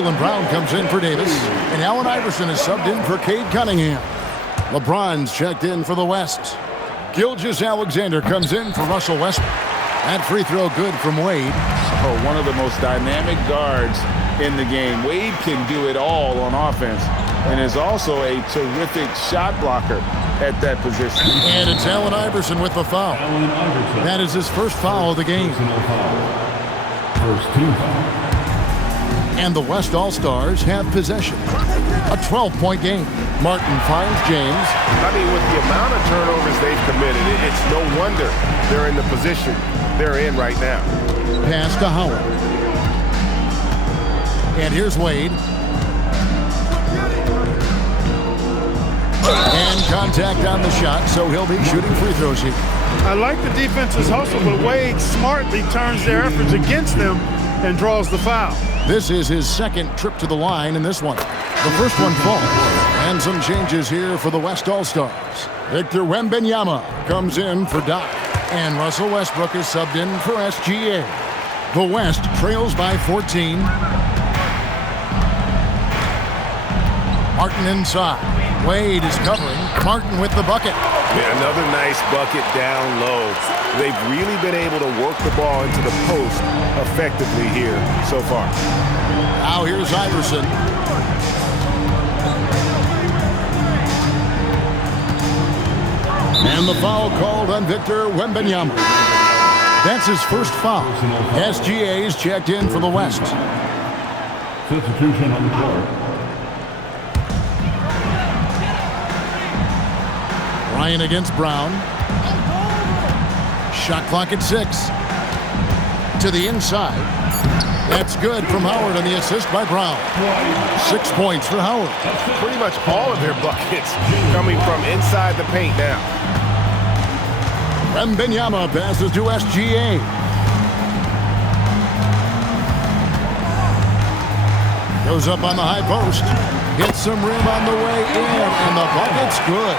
Jaylen Brown comes in for Davis. And Allen Iverson is subbed in for Cade Cunningham. LeBron's checked in for the West. Gilgeous-Alexander comes in for Russell Westbrook. That free throw good from Wade. Oh, one of the most dynamic guards in the game. Wade can do it all on offense and is also a terrific shot blocker at that position. And it's Allen Iverson with the foul. That is his first foul of the game. First team foul. And the West All-Stars have possession. A 12-point game. Martin finds James. I mean, with the amount of turnovers they've committed, it's no wonder they're in the position they're in right now. Pass to Howard. And here's Wade. And contact on the shot, so he'll be shooting free throws here. I like the defense's hustle, but Wade smartly turns their efforts against them and draws the foul. This is his second trip to the line in this one. The first one falls. And some changes here for the West All-Stars. Victor Wembanyama comes in for Doc. And Russell Westbrook is subbed in for SGA. The West trails by 14. Martin inside. Wade is covering. Martin with the bucket. Yeah, another nice bucket down low. They've really been able to work the ball into the post effectively here so far. Now here's Iverson. And the foul called on Victor Wembanyama. That's his first foul. SGA's checked in for the West. Substitution on the court. Ryan against Brown. Shot clock at 6. To the inside. That's good from Howard on the assist by Brown. 6 points for Howard. Pretty much all of their buckets coming from inside the paint now. Wembanyama passes to SGA. Goes up on the high post. Hits some rim on the way in, and the bucket's good.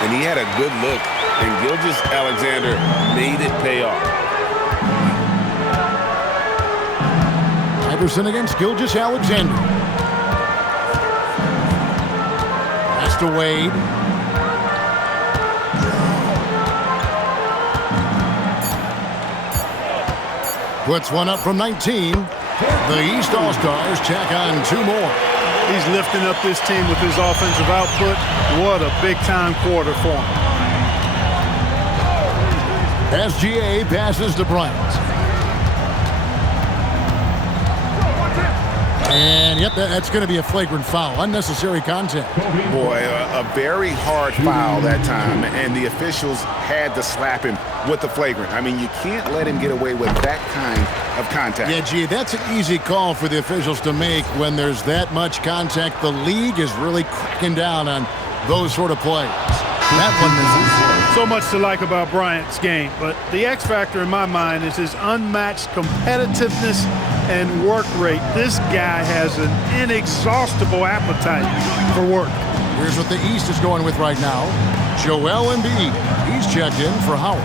And he had a good look, and Gilgeous-Alexander made it pay off. Iverson against Gilgeous-Alexander. Pass to Wade. Puts one up from 19. The East All-Stars check on 2 more. He's lifting up this team with his offensive output. What a big-time quarter for him. SGA passes to Bryant. And, yep, that's going to be a flagrant foul. Unnecessary contact. Boy, a very hard foul that time, and the officials had to slap him with the flagrant. I mean, you can't let him get away with that kind of contact. Yeah, gee, that's an easy call for the officials to make when there's that much contact. The league is really cracking down on those sort of plays. That one misses. So much to like about Bryant's game, but the X factor in my mind is his unmatched competitiveness and work rate. This guy has an inexhaustible appetite for work. Here's what the East is going with right now. Joel Embiid. He's checked in for Howard.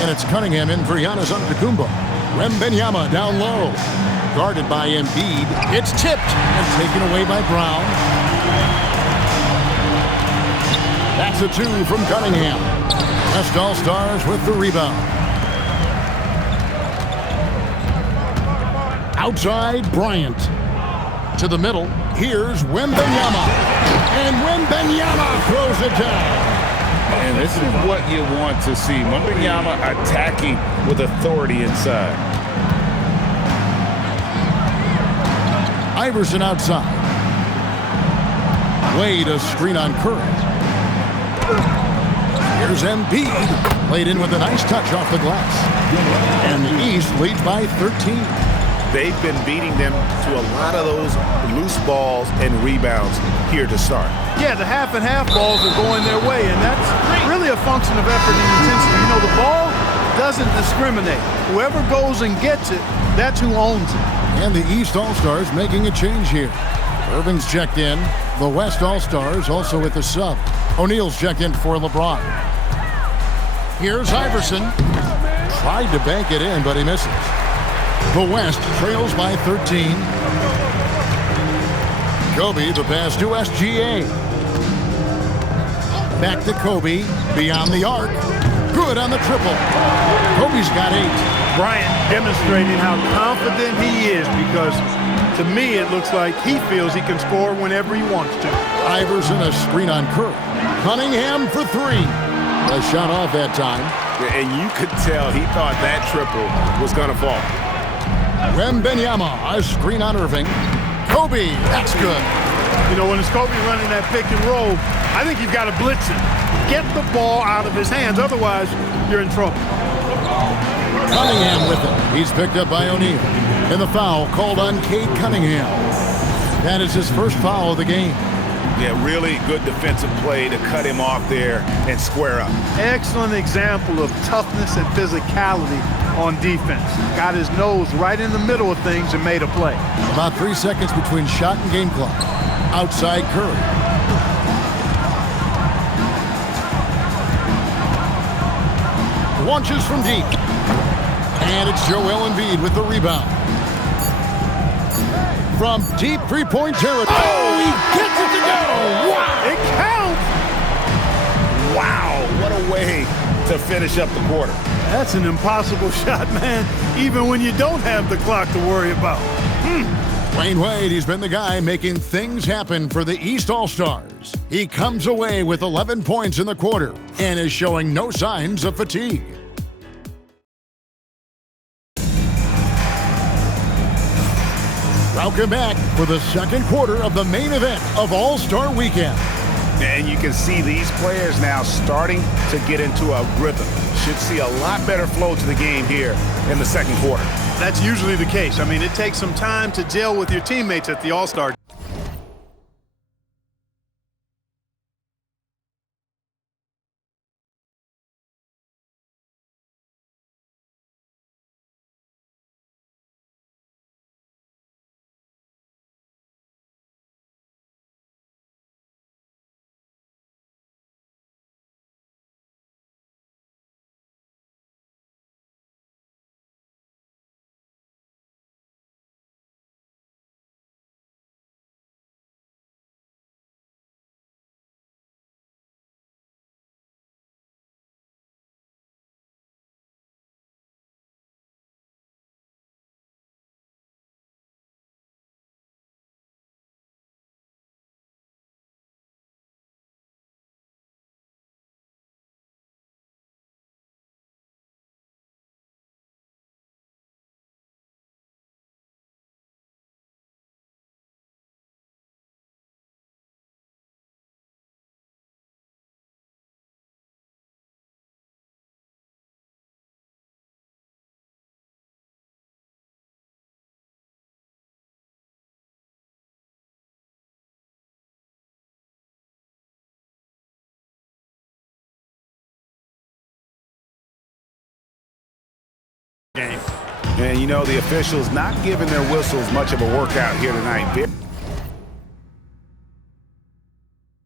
And it's Cunningham in for Giannis Antetokounmpo. Wembanyama down low. Guarded by Embiid. It's tipped and taken away by Brown. That's a 2 from Cunningham. West All-Stars with the rebound. Outside, Bryant. To the middle, here's Wembanyama. And Wembanyama throws it down. And this is what you want to see. Wembanyama attacking with authority inside. Iverson outside. Wade a screen on Curry. Here's Embiid. Laid in with a nice touch off the glass. And the East leads by 13. They've been beating them to a lot of those loose balls and rebounds here to start. Yeah, the half and half balls are going their way, and that's really a function of effort and intensity. You know, the ball doesn't discriminate. Whoever goes and gets it, that's who owns it. And the East All-Stars making a change here. Irving's checked in. The West All-Stars also with the sub. O'Neal's checked in for LeBron. Here's Iverson. Tried to bank it in, but he misses. The West trails by 13. Kobe, the pass to SGA. Back to Kobe, beyond the arc. Good on the triple. Kobe's got 8. Bryant demonstrating how confident he is because, to me, it looks like he feels he can score whenever he wants to. Iverson, a screen on Curry. Cunningham for 3. A shot off that time. And you could tell he thought that triple was going to fall. Wembanyama, a screen on Irving. Kobe, that's good. You know, when it's Kobe running that pick and roll, I think you've got to blitz him. Get the ball out of his hands, otherwise you're in trouble. Cunningham with it. He's picked up by O'Neal. And the foul called on Cade Cunningham. That is his first foul of the game. Yeah, really good defensive play to cut him off there and square up. Excellent example of toughness and physicality on defense. Got his nose right in the middle of things and made a play. About 3 seconds between shot and game clock. Outside Curry. Launches from deep. And it's Joel Embiid with the rebound. From deep three-point territory. Oh, he gets it to go! Wow! It counts! Wow, what a way to finish up the quarter. That's an impossible shot, man, even when you don't have the clock to worry about. Dwayne Wade, he's been the guy making things happen for the East All-Stars. He comes away with 11 points in the quarter and is showing no signs of fatigue. Welcome back for the second quarter of the main event of All-Star Weekend. And you can see these players now starting to get into a rhythm. Should see a lot better flow to the game here in the second quarter. That's usually the case. I mean, it takes some time to gel with your teammates at the All-Star. Game. And you know, the officials not giving their whistles much of a workout here tonight.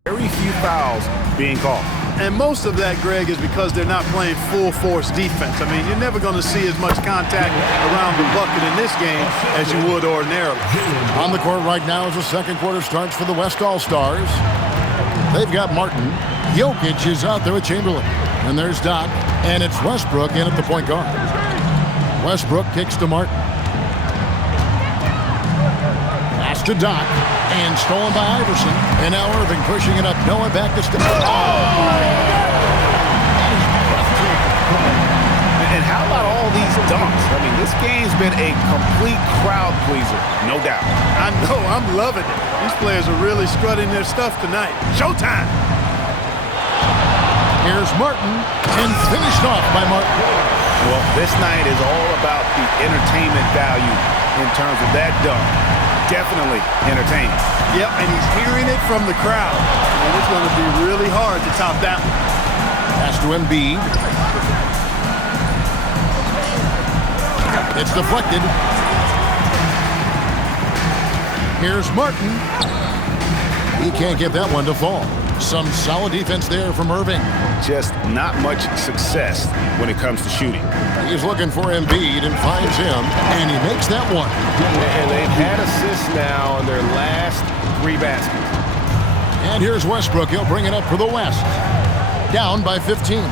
Very few fouls being called. And most of that, Greg, is because they're not playing full-force defense. I mean, you're never going to see as much contact around the bucket in this game as you would ordinarily. On the court right now as the second quarter starts for the West All-Stars. They've got Martin. Jokic is out there with Chamberlain. And there's Doc. And it's Westbrook in at the point guard. Westbrook kicks to Martin. Pass to Doc. And stolen by Iverson. And now Irving pushing it up. Noah back to Steph. And how about all these dunks? I mean, this game's been a complete crowd pleaser, no doubt. I know, I'm loving it. These players are really strutting their stuff tonight. Showtime! Here's Martin. And finished off by Martin. Well, this night is all about the entertainment value in terms of that dunk. Definitely entertaining. Yep, and he's hearing it from the crowd. And it's going to be really hard to top that one. Pass to Embiid. It's deflected. Here's Martin. He can't get that one to fall. Some solid defense there from Irving. Just not much success when it comes to shooting. He's looking for Embiid and finds him, and he makes that one. And they've had assists now in their last 3 baskets. And here's Westbrook. He'll bring it up for the West. Down by 15.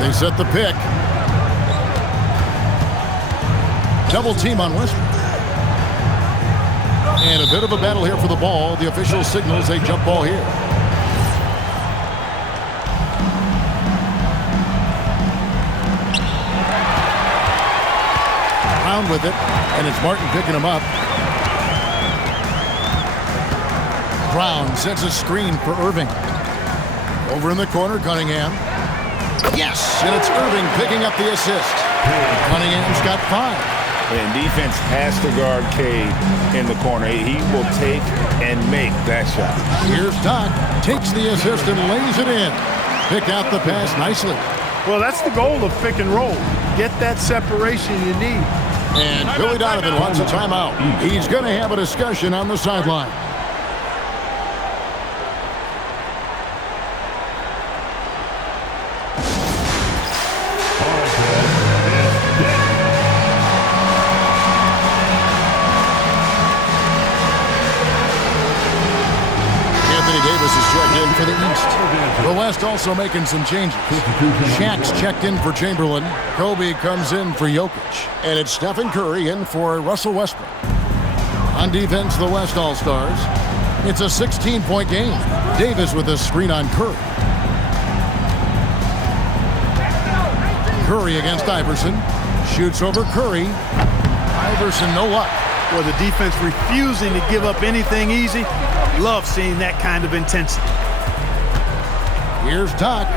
They set the pick. Double team on Westbrook. And a bit of a battle here for the ball. The official signals a jump ball here. Brown with it, and it's Martin picking him up. Brown sets a screen for Irving. Over in the corner, Cunningham. Yes, and it's Irving picking up the assist. Cunningham's got 5. And defense has to guard Cade in the corner. He will take and make that shot. Here's Doc. Takes the assist and lays it in. Pick out the pass nicely. Well, that's the goal of pick and roll. Get that separation you need. And Billy Donovan wants a timeout. He's going to have a discussion on the sideline. For the East. The West also making some changes. Shaq's checked in for Chamberlain. Kobe comes in for Jokic. And it's Stephen Curry in for Russell Westbrook. On defense, the West All-Stars. It's a 16-point game. Davis with a screen on Curry. Curry against Iverson. Shoots over Curry. Iverson, no luck. Well, the defense refusing to give up anything easy. Love seeing that kind of intensity. Here's Doc.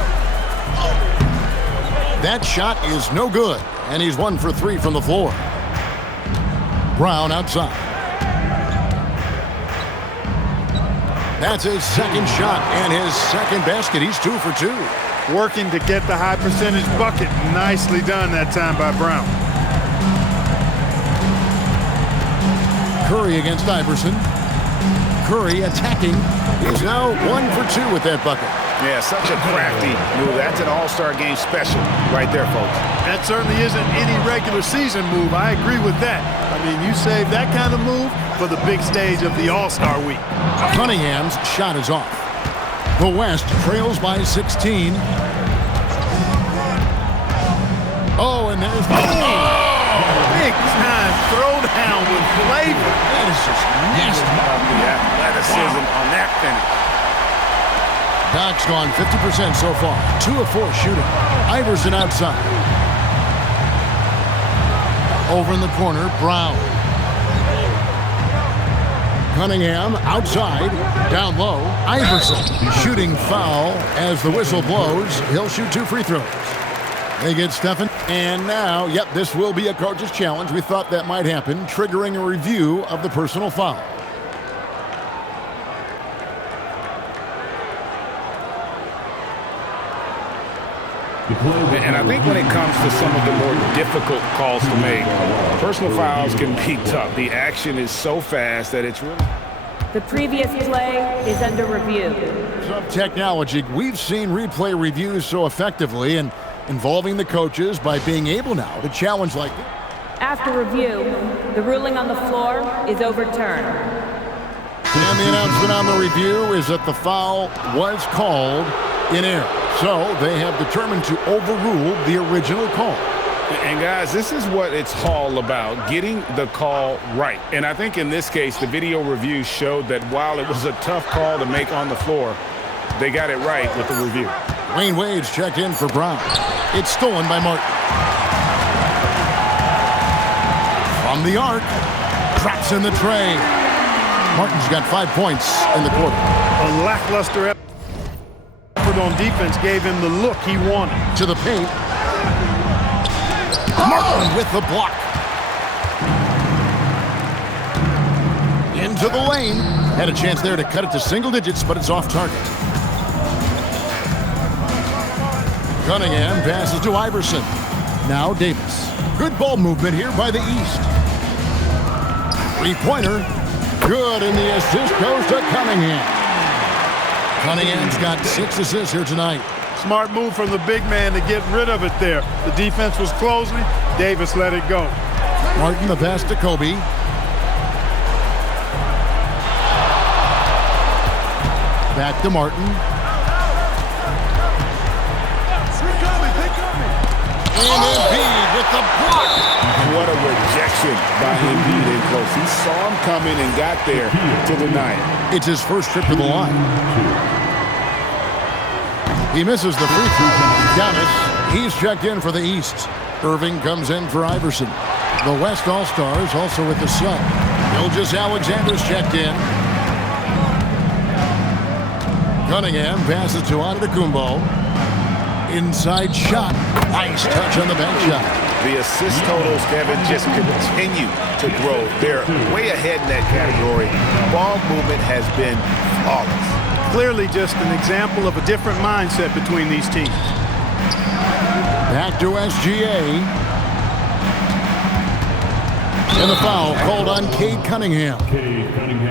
That shot is no good, and he's 1 for 3 from the floor. Brown outside. That's his second shot and his second basket. He's 2 for 2. Working to get the high percentage bucket. Nicely done that time by Brown. Curry against Iverson. Curry attacking. He's now 1 for 2 with that bucket. Yeah, such a crafty move. That's an all-star game special right there, folks. That certainly isn't any regular season move. I agree with that. I mean, you save that kind of move for the big stage of the All-Star week. Cunningham's shot is off. The West trails by 16. Oh, and there's big time throwdown with flavor. That is just nasty. The athleticism on that finish. Doc's gone 50% so far. 2 of 4 shooting. Iverson outside. Over in the corner, Brown. Cunningham outside. Down low. Iverson shooting foul as the whistle blows. He'll shoot 2 free throws. They get Stephen. And now, yep, this will be a coach's challenge. We thought that might happen, triggering a review of the personal foul. And I think when it comes to some of the more difficult calls to make, personal fouls can be tough. The action is so fast that it's really... The previous play is under review. Some technology. We've seen replay reviews so effectively and involving the coaches by being able now to challenge like this. After review, the ruling on the floor is overturned. And the announcement on the review is that the foul was called in error. So they have determined to overrule the original call. And guys, this is what it's all about, getting the call right. And I think in this case, the video review showed that while it was a tough call to make on the floor, they got it right with the review. Wayne Wade's checked in for Brown. It's stolen by Martin. From the arc, drops in the tray. Martin's got 5 points in the quarter. A lackluster effort on defense gave him the look he wanted. To the paint. Martin with the block. Into the lane. Had a chance there to cut it to single digits, but it's off target. Cunningham passes to Iverson. Now Davis. Good ball movement here by the East. Three-pointer. Good, and the assist goes to Cunningham. Cunningham's got 6 assists here tonight. Smart move from the big man to get rid of it there. The defense was closing. Davis let it go. Martin the pass to Kobe. Back to Martin. And Embiid with the block. What a rejection by Embiid in close. He saw him coming and got there to deny it. It's his first trip to the line. He misses the free throw. Giannis, he's checked in for the East. Irving comes in for Iverson. The West All-Stars also with the Sun. Gilgeous-Alexander's checked in. Cunningham passes to Antetokounmpo. Inside shot. Nice touch on the bank shot. The assist totals, Kevin, just continue to grow. They're way ahead in that category. Ball movement has been flawless. Clearly just an example of a different mindset between these teams. Back to SGA. And the foul called on Cade Cunningham.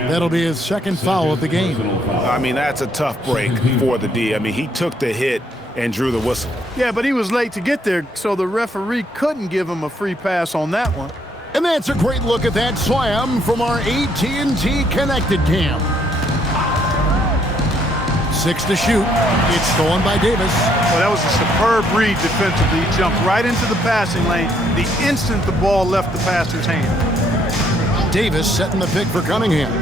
That'll be his second foul of the game. I mean, that's a tough break for the D. I mean, he took the hit and drew the whistle. Yeah, but he was late to get there, so the referee couldn't give him a free pass on that one. And that's a great look at that slam from our AT&T Connected Cam. 6 to shoot. It's stolen by Davis. Well, that was a superb read defensively. He jumped right into the passing lane the instant the ball left the passer's hand. Davis setting the pick for Cunningham.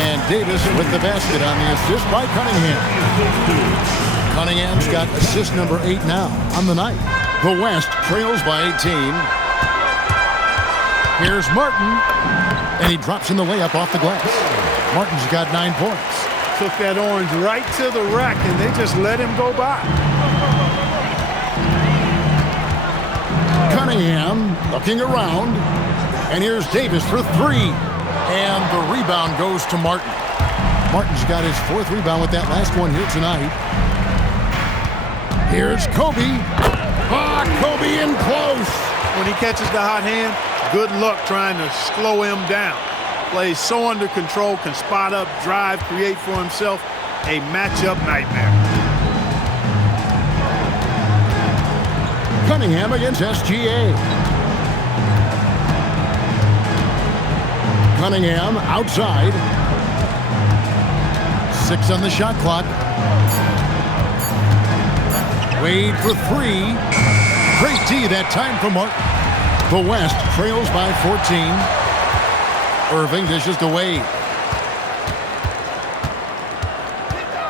And Davis with the basket on the assist by Cunningham. Cunningham's got assist number 8 now on the night. The West trails by 18. Here's Martin. And he drops in the layup off the glass. Martin's got 9 points. Took that orange right to the rack, and they just let him go by. Cunningham looking around. And here's Davis for 3. And the rebound goes to Martin. Martin's got his 4th rebound with that last one here tonight. Here's Kobe. Kobe in close. When he catches the hot hand, good luck trying to slow him down. Plays so under control, can spot up, drive, create for himself. A matchup nightmare. Cunningham against SGA. Cunningham outside. 6 on the shot clock. Wade for 3. Great D that time from Martin. The West trails by 14. Irving dishes to Wade.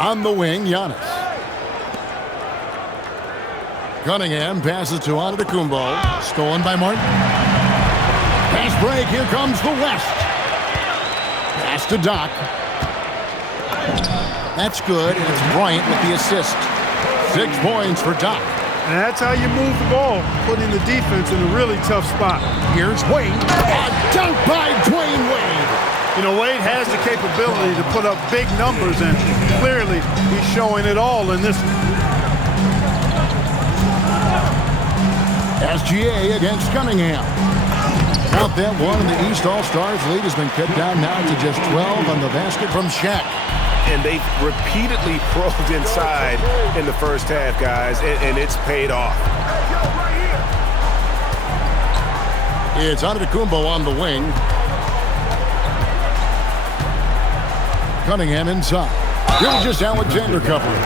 On the wing, Giannis. Cunningham passes to Antetokounmpo. Stolen by Martin. Pass break. Here comes the West. Pass to Doc. That's good, and it's Bryant with the assist. 6 points for Doc. And that's how you move the ball, putting the defense in a really tough spot. Here's Wade. A dunk by Dwayne Wade. You know, Wade has the capability to put up big numbers, and clearly he's showing it all in this one. SGA against Cunningham. Count that one, and the East All-Stars lead has been cut down now to just 12 on the basket from Shaq. And they've repeatedly probed inside in the first half, guys, and it's paid off. It's Antetokounmpo on the wing. Cunningham inside. Gilgeous-Alexander covering.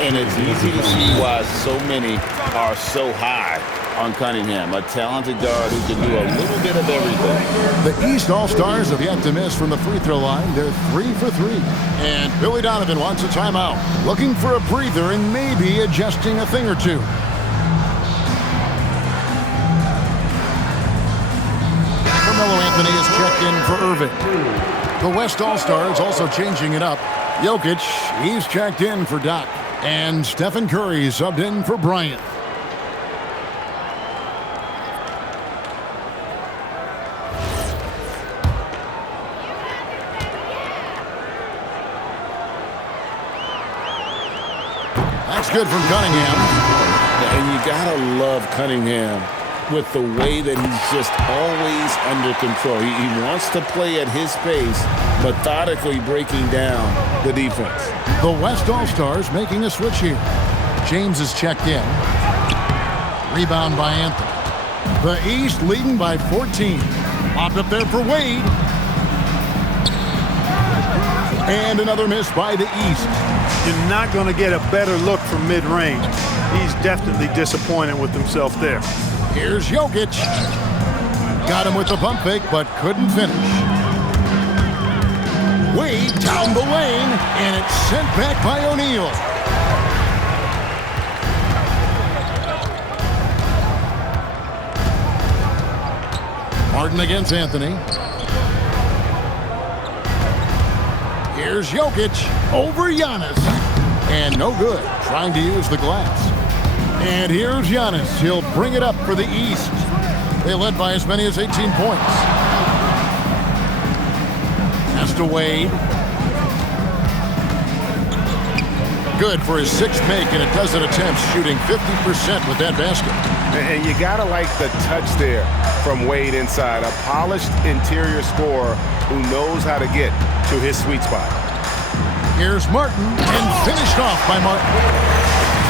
And it's easy to see why so many are so high on Cunningham, a talented guard who can do a little bit of everything. The East All-Stars have yet to miss from the free throw line. They're 3 for 3. And Billy Donovan wants a timeout. Looking for a breather and maybe adjusting a thing or two. Carmelo Anthony is checked in for Irving. The West All-Stars also changing it up. Jokic, he's checked in for Doc. And Stephen Curry subbed in for Bryant. That's good from Cunningham. And you gotta love Cunningham with the way that he's just always under control. He wants to play at his pace, methodically breaking down the defense. The West All-Stars making a switch here. James is checked in. Rebound by Anthony. The East leading by 14. Popped up there for Wade. And another miss by the East. You're not going to get a better look from mid-range. He's definitely disappointed with himself there. Here's Jokic. Got him with the pump fake, but couldn't finish. Wade down the lane, and it's sent back by O'Neal. Martin against Anthony. Here's Jokic over Giannis. And no good, trying to use the glass. And here's Giannis. He'll bring it up for the East. They led by as many as 18 points. Pass to Wade. Good for his sixth make in a dozen attempts, shooting 50% with that basket. And you got to like the touch there from Wade inside. A polished interior scorer who knows how to get to his sweet spot. Here's Martin, and finished off by Martin.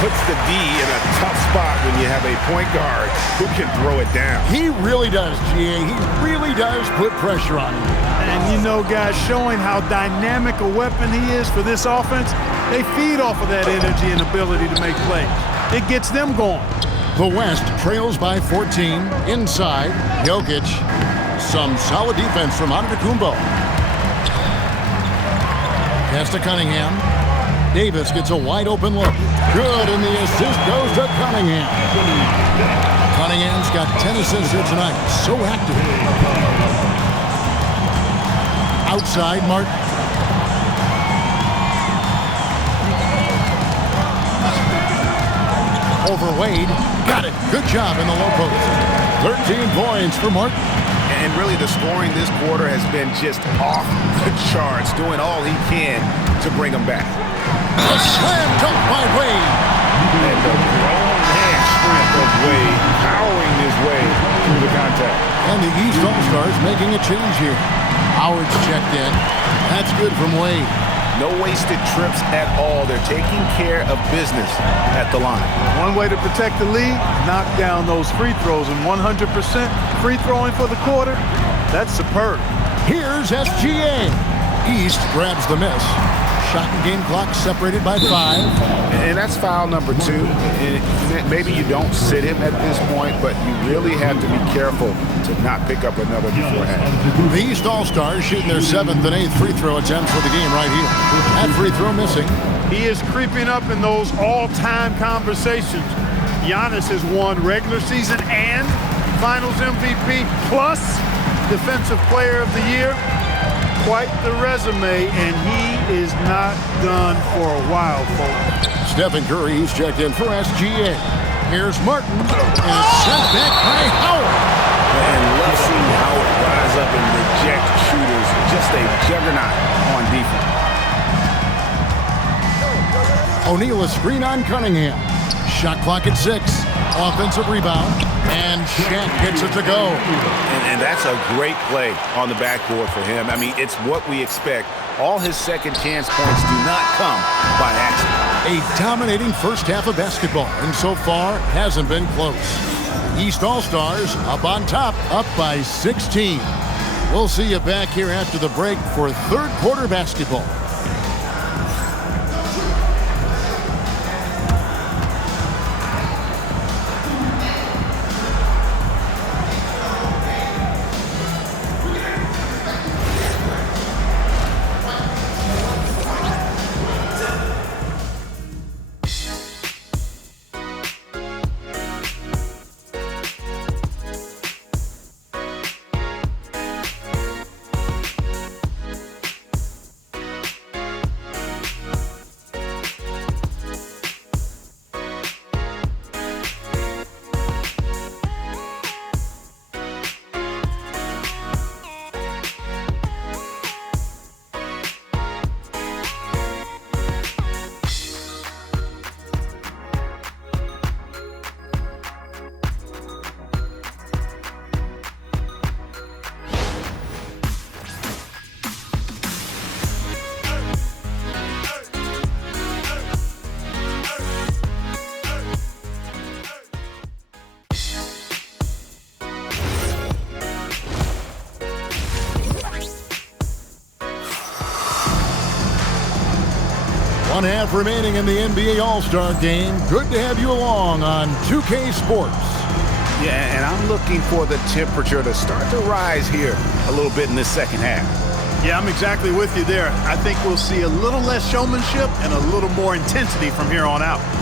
Puts the D in a tough spot when you have a point guard who can throw it down. He really does, GA. He really does put pressure on him. And you know, guys, showing how dynamic a weapon he is for this offense, they feed off of that energy and ability to make plays. It gets them going. The West trails by 14. Inside, Jokic. Some solid defense from Antetokounmpo. Pass to Cunningham. Davis gets a wide open look. Good, and the assist goes to Cunningham. Cunningham's got 10 assists here tonight. So active. Outside, Martin. Over Wade. Got it. Good job in the low post. 13 points for Martin. And really the scoring this quarter has been just off the charts, doing all he can to bring them back. A slam dunk by Wade. And the grown hand strength of Wade powering his way through the contact. And the East All-Stars making a change here. Howard's checked in. That's good from Wade. No wasted trips at all. They're taking care of business at the line. One way to protect the lead, knock down those free throws, and 100% free throwing for the quarter, that's superb. Here's SGA. East grabs the miss. Shot and game clock separated by 5. And that's foul number 2. And maybe you don't sit him at this point, but you really have to be careful to not pick up another beforehand. The East All-Stars shooting their 7th and 8th free throw attempts for the game right here. That free throw missing. He is creeping up in those all-time conversations. Giannis has won regular season and Finals MVP plus Defensive Player of the Year. Quite the resume, and he is not done for a while, folks. Stephen Curry, he's checked in for SGA. Here's Martin, and it's sent back by Howard. And let's see Howard rise up and reject shooters. Just a juggernaut on defense. O'Neal a screen on Cunningham. Shot clock at 6. Offensive rebound, and Shaq gets it to go. And that's a great play on the backboard for him. I mean, it's what we expect. All his second chance points do not come by accident. A dominating first half of basketball, and so far hasn't been close. East All-Stars up on top, up by 16. We'll see you back here after the break for third quarter basketball. 1 half remaining in the NBA All-Star Game. Good to have you along on 2K Sports. Yeah, and I'm looking for the temperature to start to rise here a little bit in this second half. Yeah, I'm exactly with you there. I think we'll see a little less showmanship and a little more intensity from here on out.